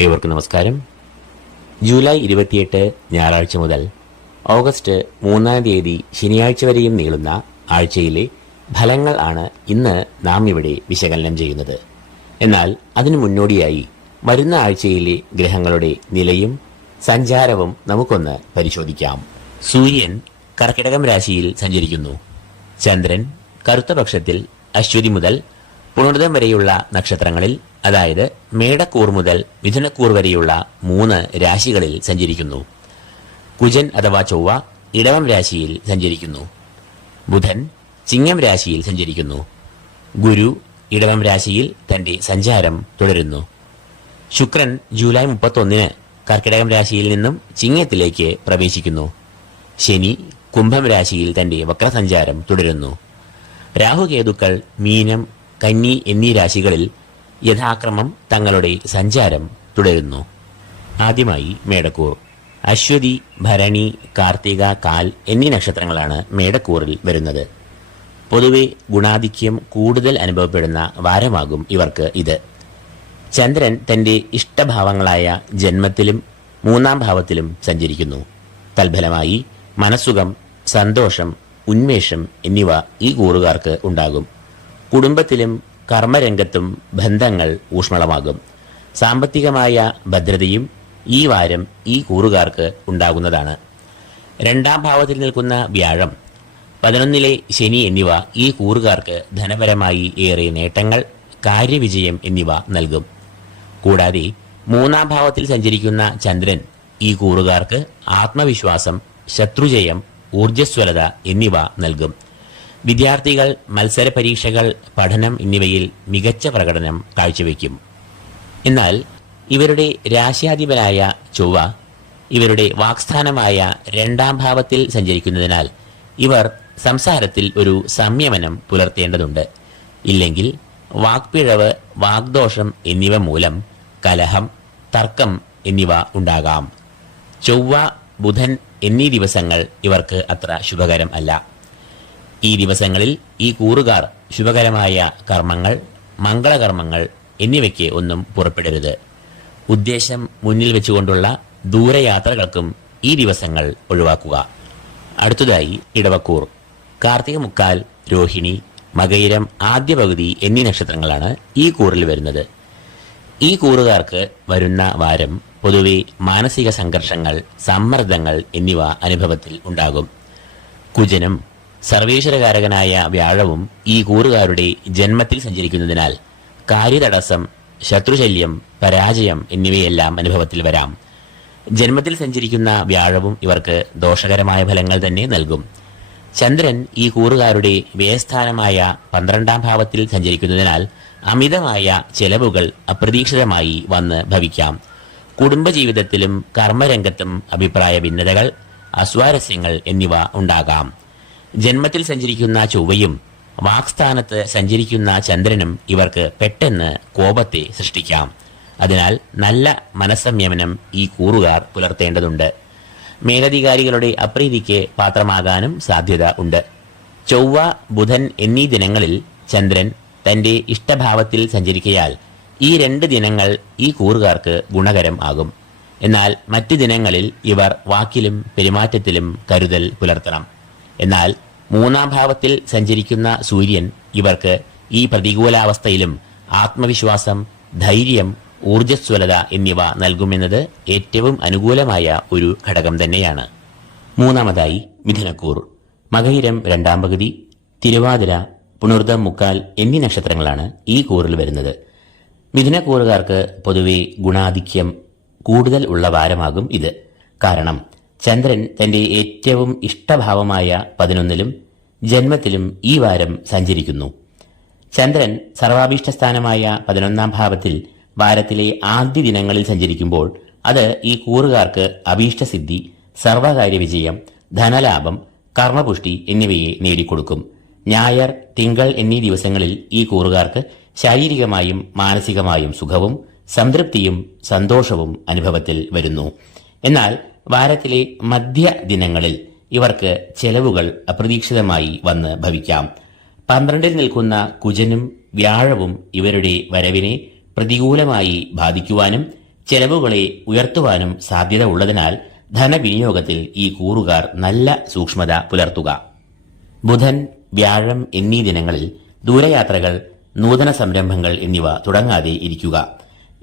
ഏവർക്കും നമസ്കാരം. ജൂലൈ ഇരുപത്തിയെട്ട് ഞായറാഴ്ച മുതൽ ഓഗസ്റ്റ് മൂന്നാം തീയതി ശനിയാഴ്ച വരെയും നീളുന്ന ആഴ്ചയിലെ ഫലങ്ങൾ ആണ് ഇന്ന് നാം ഇവിടെ വിശകലനം ചെയ്യുന്നത്. എന്നാൽ അതിനു മുന്നോടിയായി വരുന്ന ആഴ്ചയിലെ ഗ്രഹങ്ങളുടെ നിലയും സഞ്ചാരവും നമുക്കൊന്ന് പരിശോധിക്കാം. സൂര്യൻ കർക്കിടകം രാശിയിൽ സഞ്ചരിക്കുന്നു. ചന്ദ്രൻ കറുത്തപക്ഷത്തിൽ അശ്വതി മുതൽ പുണർദം വരെയുള്ള നക്ഷത്രങ്ങളിൽ അതായത് മേടക്കൂർ മുതൽ മിഥുനക്കൂർ വരെയുള്ള മൂന്ന് രാശികളിൽ സഞ്ചരിക്കുന്നു. കുജൻ അഥവാ ചൊവ്വ ഇടവം രാശിയിൽ സഞ്ചരിക്കുന്നു. ബുധൻ ചിങ്ങം രാശിയിൽ സഞ്ചരിക്കുന്നു. ഗുരു ഇടവം രാശിയിൽ തന്റെ സഞ്ചാരം തുടരുന്നു. ശുക്രൻ ജൂലൈ മുപ്പത്തൊന്നിന് കർക്കിടകം രാശിയിൽ നിന്നും ചിങ്ങത്തിലേക്ക് പ്രവേശിക്കുന്നു. ശനി കുംഭം രാശിയിൽ തന്റെ വക്രസഞ്ചാരം തുടരുന്നു. രാഹുകേതുക്കൾ മീനം കന്നി എന്നീ രാശികളിൽ യഥാക്രമം തങ്ങളുടെ സഞ്ചാരം തുടരുന്നു. ആദ്യമായി മേടക്കൂർ. അശ്വതി ഭരണി കാർത്തിക കാൽ എന്നീ നക്ഷത്രങ്ങളാണ് മേടക്കൂറിൽ വരുന്നത്. പൊതുവെ ഗുണാധിക്യം കൂടുതൽ അനുഭവപ്പെടുന്ന വാരമാകും ഇവർക്ക് ഇത്. ചന്ദ്രൻ തന്റെ ഇഷ്ടഭാവങ്ങളായ ജന്മത്തിലും മൂന്നാം ഭാവത്തിലും സഞ്ചരിക്കുന്നു. തൽഫലമായി മനസ്സുഖം സന്തോഷം ഉന്മേഷം എന്നിവ ഈ കൂറുകാർക്ക് ഉണ്ടാകും. കുടുംബത്തിലും കർമ്മരംഗത്തും ബന്ധങ്ങൾ ഊഷ്മളമാകും. സാമ്പത്തികമായ ഭദ്രതയും ഈ വാരം ഈ കൂറുകാർക്ക് ഉണ്ടാകുന്നതാണ്. രണ്ടാം ഭാവത്തിൽ നിൽക്കുന്ന വ്യാഴം പതിനൊന്നിലെ ശനി എന്നിവ ഈ കൂറുകാർക്ക് ധനപരമായി ഏറെ നേട്ടങ്ങൾ കാര്യവിജയം എന്നിവ നൽകും. കൂടാതെ മൂന്നാം ഭാവത്തിൽ സഞ്ചരിക്കുന്ന ചന്ദ്രൻ ഈ കൂറുകാർക്ക് ആത്മവിശ്വാസം ശത്രുജയം ഊർജസ്വലത എന്നിവ നൽകും. വിദ്യാർത്ഥികൾ മത്സര പരീക്ഷകൾ പഠനം എന്നിവയിൽ മികച്ച പ്രകടനം കാഴ്ചവെക്കും. എന്നാൽ ഇവരുടെ രാശ്യാധിപനായ ചൊവ്വ ഇവരുടെ വാക്സ്ഥാനമായ രണ്ടാം ഭാവത്തിൽ സഞ്ചരിക്കുന്നതിനാൽ ഇവർ സംസാരത്തിൽ ഒരു സംയമനം പുലർത്തേണ്ടതുണ്ട്. ഇല്ലെങ്കിൽ വാക്പിഴവ് വാഗ്ദോഷം എന്നിവ മൂലം കലഹം തർക്കം എന്നിവ ഉണ്ടാകാം. ചൊവ്വ ബുധൻ എന്നീ ദിവസങ്ങൾ ഇവർക്ക് അത്ര ശുഭകരം അല്ല. ഈ ദിവസങ്ങളിൽ ഈ കൂറുകാർ ശുഭകരമായ കർമ്മങ്ങൾ മംഗളകർമ്മങ്ങൾ എന്നിവയ്ക്ക് ഒന്നും പുറപ്പെടരുത്. ഉദ്ദേശം മുന്നിൽ വെച്ചുകൊണ്ടുള്ള ദൂരയാത്രകൾക്കും ഈ ദിവസങ്ങൾ ഒഴിവാക്കുക. അടുത്തതായി ഇടവക്കൂർ കാർത്തിക മുക്കാൽ രോഹിണി മകയിരം ആദ്യ പകുതി എന്നീ നക്ഷത്രങ്ങളാണ് ഈ കൂറിൽ വരുന്നത്. ഈ കൂറുകാർക്ക് വരുന്ന വാരം പൊതുവെ മാനസിക സംഘർഷങ്ങൾ സമ്മർദ്ദങ്ങൾ എന്നിവ അനുഭവത്തിൽ ഉണ്ടാകും. കുജനും സർവേശ്വരകാരകനായ വ്യാഴവും ഈ കൂറുകാരുടെ ജന്മത്തിൽ സഞ്ചരിക്കുന്നതിനാൽ കാര്യതടസ്സം ശത്രുശല്യം പരാജയം എന്നിവയെല്ലാം അനുഭവത്തിൽ വരാം. ജന്മത്തിൽ സഞ്ചരിക്കുന്ന വ്യാഴവും ഇവർക്ക് ദോഷകരമായ ഫലങ്ങൾ തന്നെ നൽകും. ചന്ദ്രൻ ഈ കൂറുകാരുടെ വ്യയസ്ഥാനമായ പന്ത്രണ്ടാം ഭാവത്തിൽ സഞ്ചരിക്കുന്നതിനാൽ അമിതമായ ചെലവുകൾ അപ്രതീക്ഷിതമായി വന്ന് ഭവിക്കാം. കുടുംബജീവിതത്തിലും കർമ്മരംഗത്തും അഭിപ്രായ ഭിന്നതകൾ അസ്വാരസ്യങ്ങൾ എന്നിവ ഉണ്ടാകാം. ജന്മത്തിൽ സഞ്ചരിക്കുന്ന ചൊവ്വയും വാക്സ്ഥാനത്ത് സഞ്ചരിക്കുന്ന ചന്ദ്രനും ഇവർക്ക് പെട്ടെന്ന് കോപത്തെ സൃഷ്ടിക്കാം. അതിനാൽ നല്ല മനസ്സംയമനം ഈ കൂറുകാർ പുലർത്തേണ്ടതുണ്ട്. മേലധികാരികളുടെ അപ്രീതിക്ക് പാത്രമാകാനും സാധ്യത ഉണ്ട്. ചൊവ്വ ബുധൻ എന്നീ ദിനങ്ങളിൽ ചന്ദ്രൻ തന്റെ ഇഷ്ടഭാവത്തിൽ സഞ്ചരിക്കയാൽ ഈ രണ്ട് ദിനങ്ങൾ ഈ കൂറുകാർക്ക് ഗുണകരം ആകും. എന്നാൽ മറ്റ് ദിനങ്ങളിൽ ഇവർ വാക്കിലും പെരുമാറ്റത്തിലും കരുതൽ പുലർത്തണം. എന്നാൽ മൂന്നാം ഭാവത്തിൽ സഞ്ചരിക്കുന്ന സൂര്യൻ ഇവർക്ക് ഈ പ്രതികൂലാവസ്ഥയിലും ആത്മവിശ്വാസം ധൈര്യം ഊർജസ്വലത എന്നിവ നൽകുമെന്നത് ഏറ്റവും അനുകൂലമായ ഒരു ഘടകം തന്നെയാണ്. മൂന്നാമതായി മിഥുനക്കൂർ. മകയിരം രണ്ടാം പകുതി തിരുവാതിര പുണർദം മുക്കാൽ എന്നീ നക്ഷത്രങ്ങളാണ് ഈ കൂറിൽ വരുന്നത്. മിഥുനക്കൂറുകാർക്ക് പൊതുവെ ഗുണാധിക്യം കൂടുതൽ ഉള്ള വാരമാകും ഇത്. കാരണം ചന്ദ്രൻ തന്റെ ഏറ്റവും ഇഷ്ടഭാവമായ പതിനൊന്നിലും ജന്മത്തിലും ഈ വാരം സഞ്ചരിക്കുന്നു. ചന്ദ്രൻ സർവാഭീഷ്ടസ്ഥാനമായ പതിനൊന്നാം ഭാവത്തിൽ വാരത്തിലെ ആദ്യ ദിനങ്ങളിൽ സഞ്ചരിക്കുമ്പോൾ അത് ഈ കൂറുകാർക്ക് അഭീഷ്ടസിദ്ധി സർവകാര്യ വിജയം ധനലാഭം കർമ്മപുഷ്ടി എന്നിവയെ നേടിക്കൊടുക്കും. ഞായർ തിങ്കൾ എന്നീ ദിവസങ്ങളിൽ ഈ കൂറുകാർക്ക് ശാരീരികമായും മാനസികമായും സുഖവും സംതൃപ്തിയും സന്തോഷവും അനുഭവത്തിൽ വരുന്നു. എന്നാൽ വാരത്തിലെ മധ്യ ദിനങ്ങളിൽ ഇവർക്ക് ചെലവുകൾ അപ്രതീക്ഷിതമായി വന്ന് ഭവിക്കാം. പന്ത്രണ്ടിൽ നിൽക്കുന്ന കുജനും വ്യാഴവും ഇവരുടെ വരവിനെ പ്രതികൂലമായി ബാധിക്കുവാനും ചെലവുകളെ ഉയർത്തുവാനും സാധ്യത ഉള്ളതിനാൽ ധനവിനിയോഗത്തിൽ ഈ കൂറുകാർ നല്ല സൂക്ഷ്മത പുലർത്തുക. ബുധൻ വ്യാഴം എന്നീ ദിനങ്ങളിൽ ദൂരയാത്രകൾ നൂതന സംരംഭങ്ങൾ എന്നിവ തുടങ്ങാതെ ഇരിക്കുക.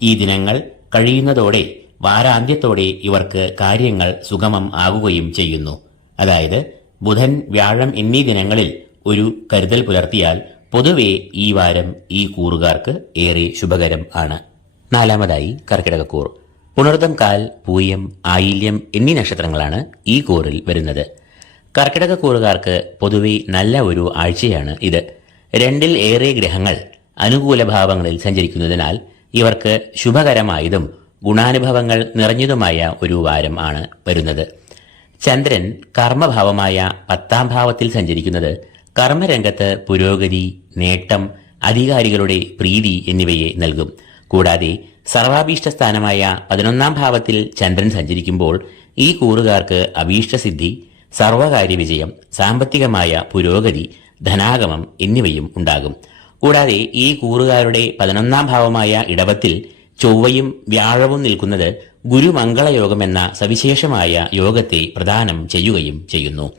ഈ ദിനങ്ങൾ കഴിയുന്നതോടെ വാരാന്ത്യത്തോടെ ഇവർക്ക് കാര്യങ്ങൾ സുഗമം ആകുകയും ചെയ്യുന്നു. അതായത് ബുധൻ വ്യാഴം എന്നീ ദിനങ്ങളിൽ ഒരു കരുതൽ പുലർത്തിയാൽ പൊതുവെ ഈ വാരം ഈ കൂറുകാർക്ക് ഏറെ ശുഭകരം ആണ്. നാലാമതായി കർക്കിടകക്കൂർ. പുണർതം കാൽ പൂയം ആയില്യം എന്നീ നക്ഷത്രങ്ങളാണ് ഈ കൂറിൽ വരുന്നത്. കർക്കിടക കൂറുകാർക്ക് പൊതുവെ നല്ല ഒരു ആഴ്ചയാണ് ഇത്. രണ്ടിൽ ഏറെ ഗ്രഹങ്ങൾ അനുകൂല ഭാവങ്ങളിൽ സഞ്ചരിക്കുന്നതിനാൽ ഇവർക്ക് ശുഭകരമായതും ഗുണാനുഭവങ്ങൾ നിറഞ്ഞതുമായ ഒരു വാരം ആണ് വരുന്നത്. ചന്ദ്രൻ കർമ്മഭാവമായ പത്താം ഭാവത്തിൽ സഞ്ചരിക്കുന്നത് കർമ്മരംഗത്ത് പുരോഗതി നേട്ടം അധികാരികളുടെ പ്രീതി എന്നിവയെ നൽകും. കൂടാതെ സർവാഭീഷ്ട സ്ഥാനമായ പതിനൊന്നാം ഭാവത്തിൽ ചന്ദ്രൻ സഞ്ചരിക്കുമ്പോൾ ഈ കൂറുകാർക്ക് അഭീഷ്ടസിദ്ധി സർവകാര്യ വിജയം സാമ്പത്തികമായ പുരോഗതി ധനാഗമം എന്നിവയും ഉണ്ടാകും. കൂടാതെ ഈ കൂറുകാരുടെ പതിനൊന്നാം ഭാവമായ ഇടവത്തിൽ ചൊവ്വയും വ്യാഴവും നിൽക്കുന്നത് ഗുരുമംഗളയോഗം എന്ന സവിശേഷമായ യോഗത്തെ പ്രദാനം ചെയ്യുകയും ചെയ്യുന്നു.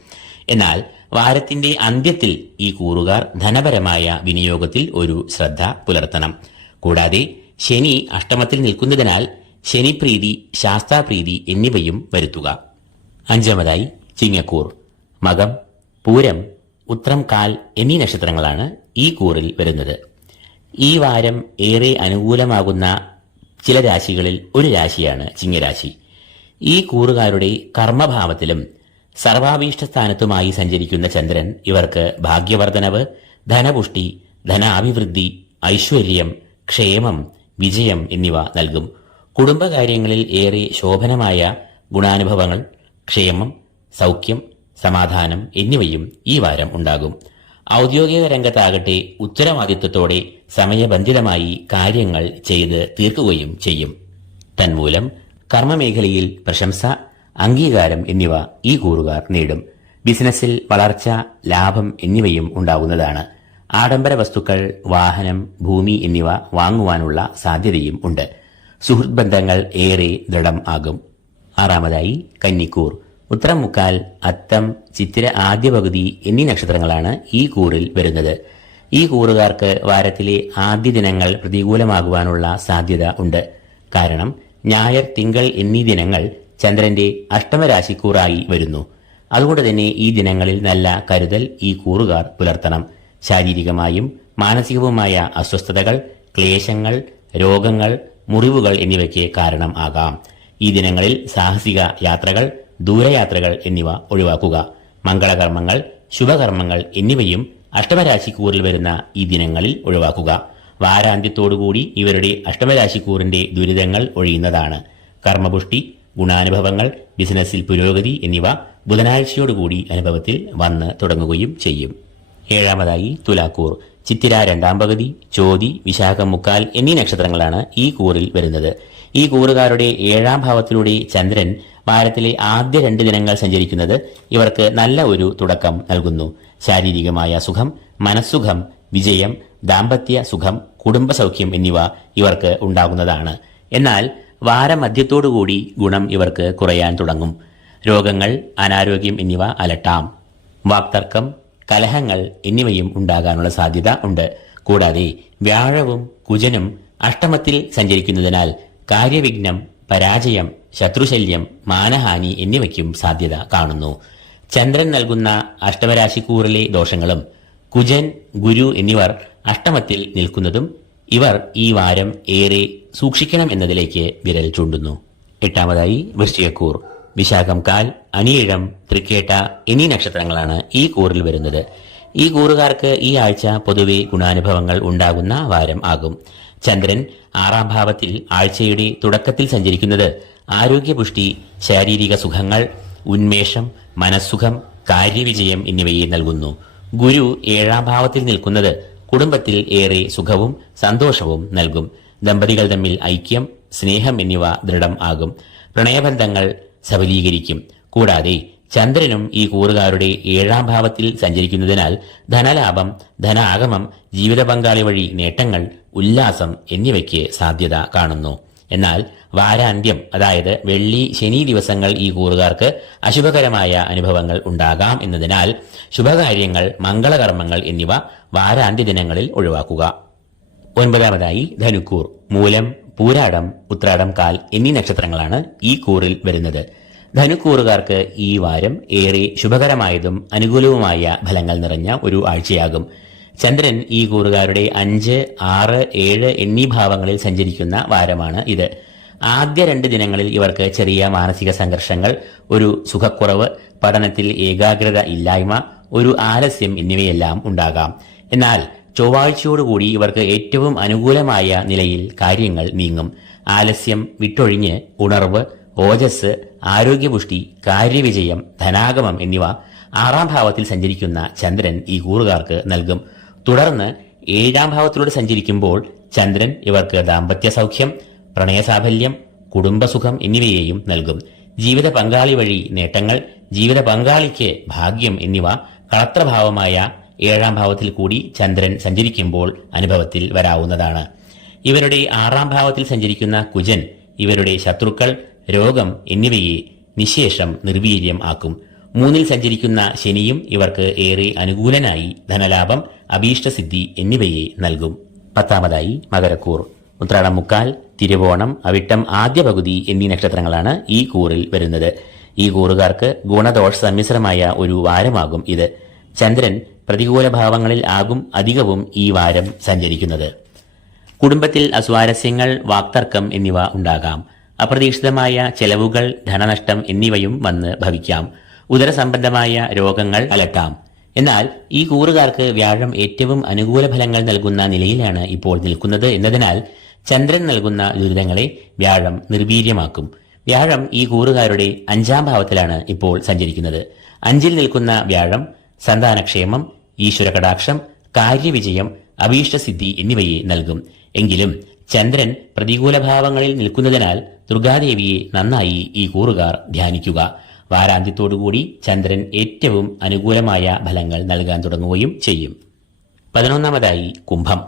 എന്നാൽ വാരത്തിന്റെ അന്ത്യത്തിൽ ഈ കൂറുകാർ ധനപരമായ വിനിയോഗത്തിൽ ഒരു ശ്രദ്ധ പുലർത്തണം. കൂടാതെ ശനി അഷ്ടമത്തിൽ നിൽക്കുന്നതിനാൽ ശനിപ്രീതി ശാസ്താപ്രീതി എന്നിവയും വരുത്തുക. അഞ്ചാമതായി ചിങ്ങക്കൂർ. മകം പൂരം ഉത്രം കാൽ എന്നീ നക്ഷത്രങ്ങളാണ് ഈ കൂറിൽ വരുന്നത്. ഈ വാരം ഏറെ അനുകൂലമാകുന്ന ചില രാശികളിൽ ഒരു രാശിയാണ് ചിങ്ങരാശി. ഈ കൂറുകാരുടെ കർമ്മഭാവത്തിലും സർവാഭീഷ്ട സ്ഥാനത്തുമായി സഞ്ചരിക്കുന്ന ചന്ദ്രൻ ഇവർക്ക് ഭാഗ്യവർദ്ധനവ് ധനപുഷ്ടി ധനാഭിവൃദ്ധി ഐശ്വര്യം ക്ഷേമം വിജയം എന്നിവ നൽകും. കുടുംബകാര്യങ്ങളിൽ ഏറെ ശോഭനമായ ഗുണാനുഭവങ്ങൾ ക്ഷേമം സൗഖ്യം സമാധാനം എന്നിവയും ഈ വാരം ഉണ്ടാകും. ഔദ്യോഗിക രംഗത്താകട്ടെ ഉത്തരവാദിത്വത്തോടെ സമയബന്ധിതമായി കാര്യങ്ങൾ ചെയ്ത് തീർക്കുകയും ചെയ്യും. തന്മൂലം കർമ്മമേഖലയിൽ പ്രശംസ അംഗീകാരം എന്നിവ ഈ കൂറുകാർ നേടും. ബിസിനസ്സിൽ വളർച്ച ലാഭം എന്നിവയും ഉണ്ടാകുന്നതാണ്. ആഡംബര വസ്തുക്കൾ വാഹനം ഭൂമി എന്നിവ വാങ്ങുവാനുള്ള സാധ്യതയും ഉണ്ട്. സുഹൃത്ത് ബന്ധങ്ങൾ ഏറെ ദൃഢം ആകും. ആറാമതായി കന്നിക്കൂർ. ഉത്തരം മുക്കാൽ അത്തം ചിത്തിര ആദ്യ പകുതി എന്നീ നക്ഷത്രങ്ങളാണ് ഈ കൂറിൽ വരുന്നത്. ഈ കൂറുകാർക്ക് വാരത്തിലെ ആദ്യ ദിനങ്ങൾ പ്രതികൂലമാകുവാനുള്ള സാധ്യത ഉണ്ട്. കാരണം ഞായർ തിങ്കൾ എന്നീ ദിനങ്ങൾ ചന്ദ്രന്റെ അഷ്ടമരാശിക്കൂറായി വരുന്നു. അതുകൊണ്ട് തന്നെ ഈ ദിനങ്ങളിൽ നല്ല കരുതൽ ഈ കൂറുകാർ പുലർത്തണം. ശാരീരികമായും മാനസികവുമായ അസ്വസ്ഥതകൾ ക്ലേശങ്ങൾ രോഗങ്ങൾ മുറിവുകൾ എന്നിവയ്ക്ക് കാരണം ആകാം. ഈ ദിനങ്ങളിൽ സാഹസിക യാത്രകൾ ദൂരയാത്രകൾ എന്നിവ ഒഴിവാക്കുക. മംഗളകർമ്മങ്ങൾ ശുഭകർമ്മങ്ങൾ എന്നിവയും അഷ്ടമരാശിക്കൂറിൽ വരുന്ന ഈ ദിനങ്ങളിൽ ഒഴിവാക്കുക. വാരാന്ത്യത്തോടുകൂടി ഇവരുടെ അഷ്ടമരാശിക്കൂറിന്റെ ദുരിതങ്ങൾ ഒഴിയുന്നതാണ്. കർമ്മപുഷ്ടി ഗുണാനുഭവങ്ങൾ ബിസിനസ്സിൽ പുരോഗതി എന്നിവ ബുധനാഴ്ചയോടുകൂടി അനുഭവത്തിൽ വന്ന് തുടങ്ങുകയും ചെയ്യും. ഏഴാമതായി തുലാക്കൂർ. ചിത്തിര രണ്ടാം പകുതി ചോതി വിശാഖം മുക്കാൽ എന്നീ നക്ഷത്രങ്ങളാണ് ഈ കൂറിൽ വരുന്നത്. ഈ കൂറുകാരുടെ ഏഴാം ഭാവത്തിലൂടെ ചന്ദ്രൻ വാരത്തിലെ ആദ്യ രണ്ട് ദിനങ്ങൾ സഞ്ചരിക്കുന്നത് ഇവർക്ക് നല്ല ഒരു തുടക്കം നൽകുന്നു. ശാരീരികമായ സുഖം മനസ്സുഖം വിജയം ദാമ്പത്യ സുഖം കുടുംബസൗഖ്യം എന്നിവ ഇവർക്ക് ഉണ്ടാകുന്നതാണ്. എന്നാൽ വാരമധ്യത്തോടുകൂടി ഗുണം ഇവർക്ക് കുറയാൻ തുടങ്ങും. രോഗങ്ങൾ അനാരോഗ്യം എന്നിവ അലട്ടാം. വാക്തർക്കം കലഹങ്ങൾ എന്നിവയും ഉണ്ടാകാനുള്ള സാധ്യത ഉണ്ട്. കൂടാതെ വ്യാഴവും കുജനും അഷ്ടമത്തിൽ സഞ്ചരിക്കുന്നതിനാൽ കാര്യവിഘ്നം പരാജയം ശത്രുശല്യം മാനഹാനി എന്നിവയ്ക്കും സാധ്യത കാണുന്നു. ചന്ദ്രൻ നൽകുന്ന അഷ്ടമരാശിക്കൂറിലെ ദോഷങ്ങളും കുജൻ ഗുരു എന്നിവർ അഷ്ടമത്തിൽ നിൽക്കുന്നതും ഇവർ ഈ വാരം ഏറെ സൂക്ഷിക്കണം എന്നതിലേക്ക് വിരൽ ചൂണ്ടുന്നു. എട്ടാമതായി വൃശ്ചികക്കൂർ. വിശാഖം കാൽ അനിയിഴം തൃക്കേട്ട എന്നീ നക്ഷത്രങ്ങളാണ് ഈ കൂറിൽ വരുന്നത്. ഈ കൂറുകാർക്ക് ഈ ആഴ്ച പൊതുവെ ഗുണാനുഭവങ്ങൾ ഉണ്ടാകുന്ന വാരം ആകും. ചന്ദ്രൻ ആറാം ഭാവത്തിൽ ആഴ്ചയുടെ തുടക്കത്തിൽ സഞ്ചരിക്കുന്നത് ആരോഗ്യപുഷ്ടി ശാരീരിക സുഖങ്ങൾ ഉന്മേഷം മനസ്സുഖം കാര്യവിജയം എന്നിവയെ നൽകുന്നു. ഗുരു ഏഴാം ഭാവത്തിൽ നിൽക്കുന്നത് കുടുംബത്തിൽ ഏറെ സുഖവും സന്തോഷവും നൽകും. ദമ്പതികൾ തമ്മിൽ ഐക്യം സ്നേഹം എന്നിവ ദൃഢം ആകും. പ്രണയബന്ധങ്ങൾ സബലീകരിക്കും. കൂടാതെ ചന്ദ്രനും ഈ കൂറുകാരുടെ ഏഴാം ഭാവത്തിൽ സഞ്ചരിക്കുന്നതിനാൽ ധനലാഭം ധനാഗമം ജീവിത പങ്കാളി വഴി നേട്ടങ്ങൾ ഉല്ലാസം എന്നിവയ്ക്ക് സാധ്യത കാണുന്നു. എന്നാൽ വാരാന്ത്യം അതായത് വെള്ളി ശനി ദിവസങ്ങൾ ഈ കൂറുകാർക്ക് അശുഭകരമായ അനുഭവങ്ങൾ ഉണ്ടാകാം എന്നതിനാൽ ശുഭകാര്യങ്ങൾ മംഗളകർമ്മങ്ങൾ എന്നിവ വാരാന്ത്യ ദിനങ്ങളിൽ ഒഴിവാക്കുക. ഒൻപതാമതായി ധനുക്കൂർ. മൂലം പൂരാടം ഉത്രാടം കാൽ എന്നീ നക്ഷത്രങ്ങളാണ് ഈ കൂറിൽ വരുന്നത്. ധനുക്കൂറുകാർക്ക് ഈ വാരം ഏറെ ശുഭകരമായതും അനുകൂലവുമായ ഫലങ്ങൾ നിറഞ്ഞ ഒരു ആഴ്ചയാകും. ചന്ദ്രൻ ഈ കൂറുകാരുടെ അഞ്ച് ആറ് ഏഴ് എന്നീ ഭാവങ്ങളിൽ സഞ്ചരിക്കുന്ന വാരമാണ് ഇത്. ആദ്യ രണ്ട് ദിനങ്ങളിൽ ഇവർക്ക് ചെറിയ മാനസിക സംഘർഷങ്ങൾ ഒരു സുഖക്കുറവ് പഠനത്തിൽ ഏകാഗ്രത ഇല്ലായ്മ ഒരു ആലസ്യം എന്നിവയെല്ലാം ഉണ്ടാകാം. എന്നാൽ ചൊവ്വാഴ്ചയോടുകൂടി ഇവർക്ക് ഏറ്റവും അനുകൂലമായ നിലയിൽ കാര്യങ്ങൾ നീങ്ങും. ആലസ്യം വിട്ടൊഴിഞ്ഞ് ഉണർവ് ഓജസ് ആരോഗ്യപുഷ്ടി കാര്യവിജയം ധനാഗമം എന്നിവ ആറാം ഭാവത്തിൽ സഞ്ചരിക്കുന്ന ചന്ദ്രൻ ഈ കൂറുകാർക്ക് നൽകും. തുടർന്ന് ഏഴാം ഭാവത്തിലൂടെ സഞ്ചരിക്കുമ്പോൾ ചന്ദ്രൻ ഇവർക്ക് ദാമ്പത്യ സൗഖ്യം പ്രണയസാഫല്യം കുടുംബസുഖം എന്നിവയെയും നൽകും. ജീവിത പങ്കാളി വഴി നേട്ടങ്ങൾ ജീവിത പങ്കാളിക്ക് ഭാഗ്യം എന്നിവ കളത്രഭാവമായ ഏഴാം ഭാവത്തിൽ കൂടി ചന്ദ്രൻ സഞ്ചരിക്കുമ്പോൾ അനുഭവത്തിൽ വരാവുന്നതാണ്. ഇവരുടെ ആറാം ഭാവത്തിൽ സഞ്ചരിക്കുന്ന കുജൻ ഇവരുടെ ശത്രുക്കൾ രോഗം എന്നിവയെ നിശേഷം നിർവീര്യം ആക്കും. മൂന്നിൽ സഞ്ചരിക്കുന്ന ശനിയും ഇവർക്ക് ഏറെ അനുകൂലനായി ധനലാഭം അഭീഷ്ടസിദ്ധി എന്നിവയെ നൽകും. പത്താമതായി മകരക്കൂർ. ഉത്രാടം മുക്കാൽ തിരുവോണം അവിട്ടം ആദ്യ പകുതി എന്നീ നക്ഷത്രങ്ങളാണ് ഈ കൂറിൽ വരുന്നത്. ഈ കൂറുകാർക്ക് ഗുണദോഷ സമ്മിശ്രമായ ഒരു വാരമാകും ഇത്. ചന്ദ്രൻ പ്രതികൂല ഭാവങ്ങളിൽ ആകും അധികവും ഈ വാരം സഞ്ചരിക്കുന്നത്. കുടുംബത്തിൽ അസ്വാരസ്യങ്ങൾ വാക്തർക്കം എന്നിവ ഉണ്ടാകാം. അപ്രതീക്ഷിതമായ ചെലവുകൾ ധനനഷ്ടം എന്നിവയും വന്ന് ഭവിക്കാം. ഉദരസംബന്ധമായ രോഗങ്ങൾ അലട്ടാം. എന്നാൽ ഈ കൂറുകാർക്ക് വ്യാഴം ഏറ്റവും അനുകൂല ഫലങ്ങൾ നൽകുന്ന നിലയിലാണ് ഇപ്പോൾ നിൽക്കുന്നത് എന്നതിനാൽ ചന്ദ്രൻ നൽകുന്ന ദുരിതങ്ങളെ വ്യാഴം നിർവീര്യമാക്കും. വ്യാഴം ഈ കൂറുകാരുടെ അഞ്ചാം ഭാവത്തിലാണ് ഇപ്പോൾ സഞ്ചരിക്കുന്നത്. അഞ്ചിൽ നിൽക്കുന്ന വ്യാഴം സന്താനക്ഷേമം ഈശ്വര കടാക്ഷം കാര്യവിജയം അഭീഷ്ടസിദ്ധി എന്നിവയെ നൽകും. എങ്കിലും ചന്ദ്രൻ പ്രതികൂല ഭാവങ്ങളിൽ നിൽക്കുന്നതിനാൽ ദുർഗാദേവിയെ നന്നായി ഈ കൂറുകാർ ധ്യാനിക്കുക. വാരാന്ത്യത്തോടുകൂടി ചന്ദ്രൻ ഏറ്റവും അനുകൂലമായ ഫലങ്ങൾ നൽകാൻ തുടങ്ങുകയും ചെയ്യും. പതിനൊന്നാമതായി കുംഭം.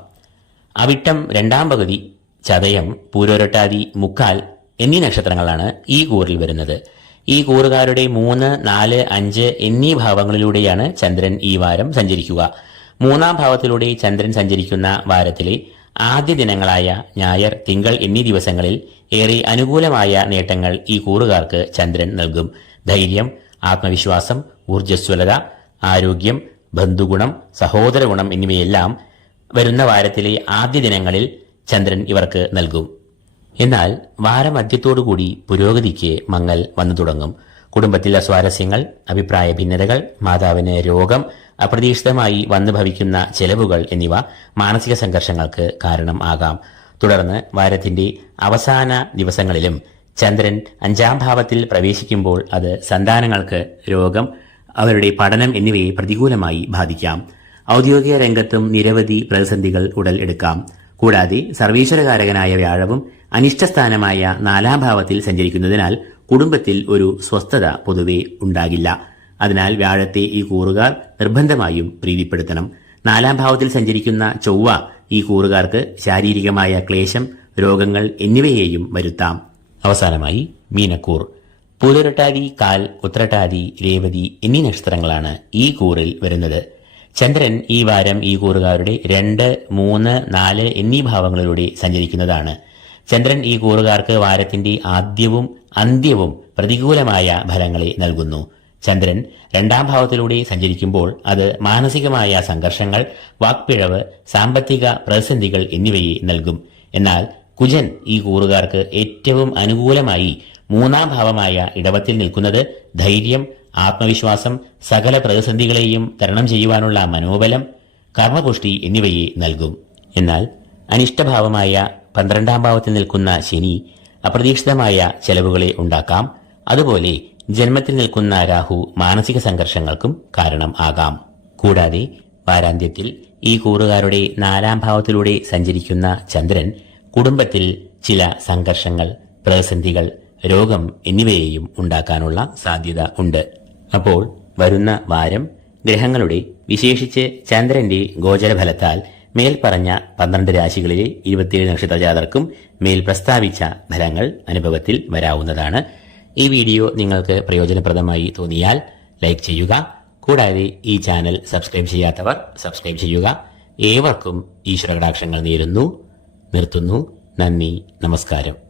അവിട്ടം രണ്ടാം പകുതി ചതയം പൂരോരട്ടാതി മുക്കാൽ എന്നീ നക്ഷത്രങ്ങളാണ് ഈ കൂറിൽ വരുന്നത്. ഈ കൂറുകാരുടെ മൂന്ന് നാല് അഞ്ച് എന്നീ ഭാവങ്ങളിലൂടെയാണ് ചന്ദ്രൻ ഈ വാരം സഞ്ചരിക്കുക. മൂന്നാം ഭാവത്തിലൂടെ ചന്ദ്രൻ സഞ്ചരിക്കുന്ന വാരത്തിലെ ആദ്യ ദിനങ്ങളായ ഞായർ തിങ്കൾ എന്നീ ദിവസങ്ങളിൽ ഏറെ അനുകൂലമായ നേട്ടങ്ങൾ ഈ കൂറുകാർക്ക് ചന്ദ്രൻ നൽകും. ധൈര്യം ആത്മവിശ്വാസം ഊർജസ്വലത ആരോഗ്യം ബന്ധുഗുണം സഹോദര ഗുണം എന്നിവയെല്ലാം വരുന്ന വാരത്തിലെ ആദ്യ ദിനങ്ങളിൽ ചന്ദ്രൻ ഇവർക്ക് നൽകും. എന്നാൽ വാരമധ്യത്തോടുകൂടി പുരോഗതിക്ക് മങ്ങൽ വന്നു തുടങ്ങും. കുടുംബത്തിലെ സ്വാരസ്യങ്ങൾ അഭിപ്രായ ഭിന്നതകൾ മാതാവിന് രോഗം അപ്രതീക്ഷിതമായി വന്നു ഭവിക്കുന്ന ചെലവുകൾ എന്നിവ മാനസിക സംഘർഷങ്ങൾക്ക് കാരണം ആകാം. തുടർന്ന് വാരത്തിന്റെ അവസാന ദിവസങ്ങളിലും ചന്ദ്രൻ അഞ്ചാം ഭാവത്തിൽ പ്രവേശിക്കുമ്പോൾ അത് സന്താനങ്ങൾക്ക് രോഗം അവരുടെ പഠനം എന്നിവയെ പ്രതികൂലമായി ബാധിക്കാം. ഔദ്യോഗിക രംഗത്തും നിരവധി പ്രതിസന്ധികൾ ഉടൽ എടുക്കാം. കൂടാതെ സർവീശ്വരകാരകനായ വ്യാഴവും അനിഷ്ടസ്ഥാനമായ നാലാം ഭാവത്തിൽ സഞ്ചരിക്കുന്നതിനാൽ കുടുംബത്തിൽ ഒരു സ്വസ്ഥത പൊതുവെ ഉണ്ടാകില്ല. അതിനാൽ വ്യാഴത്തെ ഈ കൂറുകാർ നിർബന്ധമായും പ്രീതിപ്പെടുത്തണം. നാലാം ഭാവത്തിൽ സഞ്ചരിക്കുന്ന ചൊവ്വ ഈ കൂറുകാർക്ക് ശാരീരികമായ ക്ലേശം രോഗങ്ങൾ എന്നിവയെയും വരുത്താം. അവസാനമായി മീനക്കൂർ. പൂതുരട്ടാതി കാൽ ഉത്രട്ടാതി രേവതി എന്നീ നക്ഷത്രങ്ങളാണ് ഈ കൂറിൽ വരുന്നത്. ചന്ദ്രൻ ഈ വാരം ഈ കൂറുകാരുടെ രണ്ട് മൂന്ന് നാല് എന്നീ ഭാവങ്ങളിലൂടെ സഞ്ചരിക്കുന്നതാണ്. ചന്ദ്രൻ ഈ കൂറുകാർക്ക് വാരത്തിന്റെ ആദ്യവും അന്ത്യവും പ്രതികൂലമായ ഫലങ്ങളെ നൽകുന്നു. ചന്ദ്രൻ രണ്ടാം ഭാവത്തിലൂടെ സഞ്ചരിക്കുമ്പോൾ അത് മാനസികമായ സംഘർഷങ്ങൾ വാക്പിഴവ് സാമ്പത്തിക പ്രതിസന്ധികൾ എന്നിവയെ നൽകും. എന്നാൽ കുജൻ ഈ കൂറുകാർക്ക് ഏറ്റവും അനുകൂലമായി മൂന്നാം ഭാവമായ ഇടവത്തിൽ നിൽക്കുന്നത് ധൈര്യം ആത്മവിശ്വാസം സകല പ്രതിസന്ധികളെയും തരണം ചെയ്യുവാനുള്ള മനോബലം കർമ്മപുഷ്ടി എന്നിവയെ നൽകും. എന്നാൽ അനിഷ്ടഭാവമായ പന്ത്രണ്ടാം ഭാവത്തിൽ നിൽക്കുന്ന ശനി അപ്രതീക്ഷിതമായ ചെലവുകളെ ഉണ്ടാക്കാം. അതുപോലെ ജന്മത്തിൽ നിൽക്കുന്ന രാഹു മാനസിക സംഘർഷങ്ങൾക്കും കാരണം ആകാം. കൂടാതെ വാരാന്ത്യത്തിൽ ഈ കൂറുകാരുടെ നാലാം ഭാവത്തിലൂടെ സഞ്ചരിക്കുന്ന ചന്ദ്രൻ കുടുംബത്തിൽ ചില സംഘർഷങ്ങൾ പ്രതിസന്ധികൾ രോഗം എന്നിവയെയും ഉണ്ടാക്കാനുള്ള സാധ്യത ഉണ്ട്. അപ്പോൾ വരുന്ന വാരം ഗ്രഹങ്ങളുടെ വിശേഷിച്ച് ചന്ദ്രന്റെ ഗോചരഫലത്താൽ മേൽപ്പറഞ്ഞ പന്ത്രണ്ട് രാശികളിലെ ഇരുപത്തിയേഴ് നക്ഷത്ര ജാതർക്കും മേൽ പ്രസ്താവിച്ച ഫലങ്ങൾ അനുഭവത്തിൽ വരാവുന്നതാണ്. ഈ വീഡിയോ നിങ്ങൾക്ക് പ്രയോജനപ്രദമായി തോന്നിയാൽ ലൈക്ക് ചെയ്യുക. കൂടാതെ ഈ ചാനൽ സബ്സ്ക്രൈബ് ചെയ്യാത്തവർ സബ്സ്ക്രൈബ് ചെയ്യുക. ഏവർക്കും ഈശ്വര ഈശ്വരകടാക്ഷങ്ങൾ നേരുന്നു. നിർത്തുന്നു. നന്ദി. നമസ്കാരം.